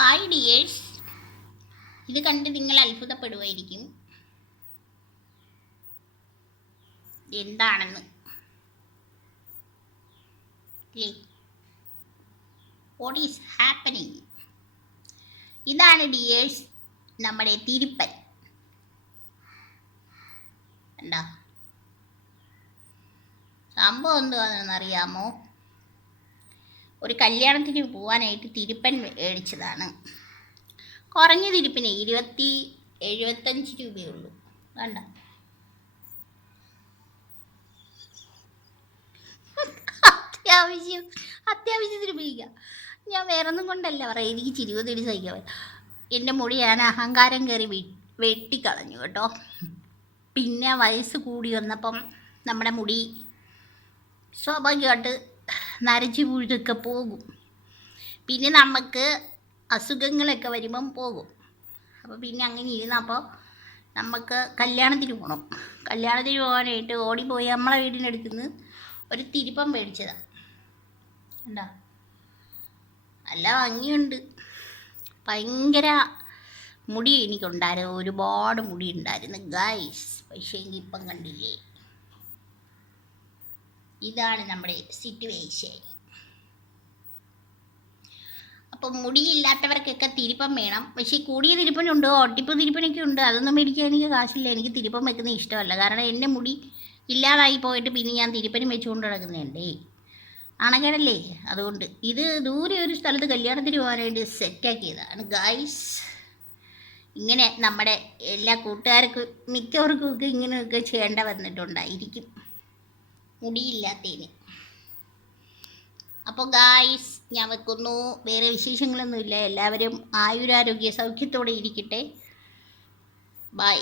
Hi dears, ഇത് കണ്ട് നിങ്ങൾ അത്ഭുതപ്പെടുമായിരിക്കും എന്താണെന്ന്. What is happening? ഇതാണ് ഡിയേഴ്സ് നമ്മുടെ തിരുപ്പൻ. എന്താ സംഭവം എന്തുവാണെന്നറിയാമോ? ഒരു കല്യാണത്തിന് പോകാനായിട്ട് തിരുപ്പൻ മേടിച്ചതാണ്. കുറഞ്ഞ തിരുപ്പിന് 75 രൂപയുള്ളൂ. വേണ്ട, അത്യാവശ്യത്തിന് ഉപയോഗിക്കാം. ഞാൻ വേറൊന്നും കൊണ്ടല്ല പറയാം, എനിക്ക് ചിരിവതിരി സഹിക്കാൻ. എൻ്റെ മുടി ഞാൻ അഹങ്കാരം കയറി വെട്ടിക്കളഞ്ഞു കേട്ടോ. പിന്നെ വയസ്സ് കൂടി വന്നപ്പം നമ്മുടെ മുടി സ്വാഭാവികമായിട്ട് നരച്ചു പുഴുതൊക്കെ പോകും. പിന്നെ നമുക്ക് അസുഖങ്ങളൊക്കെ വരുമ്പം പോകും. അപ്പോൾ പിന്നെ അങ്ങനെ ഇരുന്നപ്പോൾ നമുക്ക് കല്യാണത്തിന് പോകണം. കല്യാണത്തിന് പോകാനായിട്ട് ഓടിപ്പോയി നമ്മളെ വീടിനടുത്ത് നിന്ന് ഒരു തിരുപ്പം മേടിച്ചതാണ്. എന്താ നല്ല ഭംഗിയുണ്ട്. ഭയങ്കര മുടി എനിക്കുണ്ടായിരുന്നു, ഒരുപാട് മുടി ഉണ്ടായിരുന്നു ഗൈസ്. പക്ഷേ ഇപ്പം കണ്ടില്ലേ, ഇതാണ് നമ്മുടെ സിറ്റുവേഷൻ. അപ്പം മുടിയില്ലാത്തവർക്കൊക്കെ തിരുപ്പം വേണം. പക്ഷേ കൂടിയ തിരുപ്പനുണ്ട്, ഒട്ടിപ്പ് തിരുപ്പനൊക്കെ ഉണ്ട്. അതൊന്നും മേടിക്കാൻ എനിക്ക് കാശില്ല. എനിക്ക് തിരുപ്പം വെക്കുന്നത് ഇഷ്ടമല്ല. കാരണം എൻ്റെ മുടി ഇല്ലാതായി പോയിട്ട് പിന്നെ ഞാൻ തിരുപ്പനും വെച്ചുകൊണ്ട് നടക്കുന്നുണ്ടേ, അണകടല്ലേ. അതുകൊണ്ട് ഇത് ദൂരെ ഒരു സ്ഥലത്ത് കല്യാണത്തിന് പോകാനായിട്ട് സെറ്റാക്കിയതാണ് ഗൈസ്. ഇങ്ങനെ നമ്മുടെ എല്ലാ കൂട്ടുകാർക്കും മിക്കവർക്കും ഒക്കെ ഇങ്ങനെയൊക്കെ ചെയ്യേണ്ട വന്നിട്ടുണ്ടായിരിക്കും മുടിയില്ലാത്തതിന്. അപ്പോൾ ഗായ്സ് ഞാൻ വെക്കുന്നു. വേറെ വിശേഷങ്ങളൊന്നുമില്ല. എല്ലാവരും ആയുരാരോഗ്യ സൗഖ്യത്തോടെ ഇരിക്കട്ടെ. ബൈ.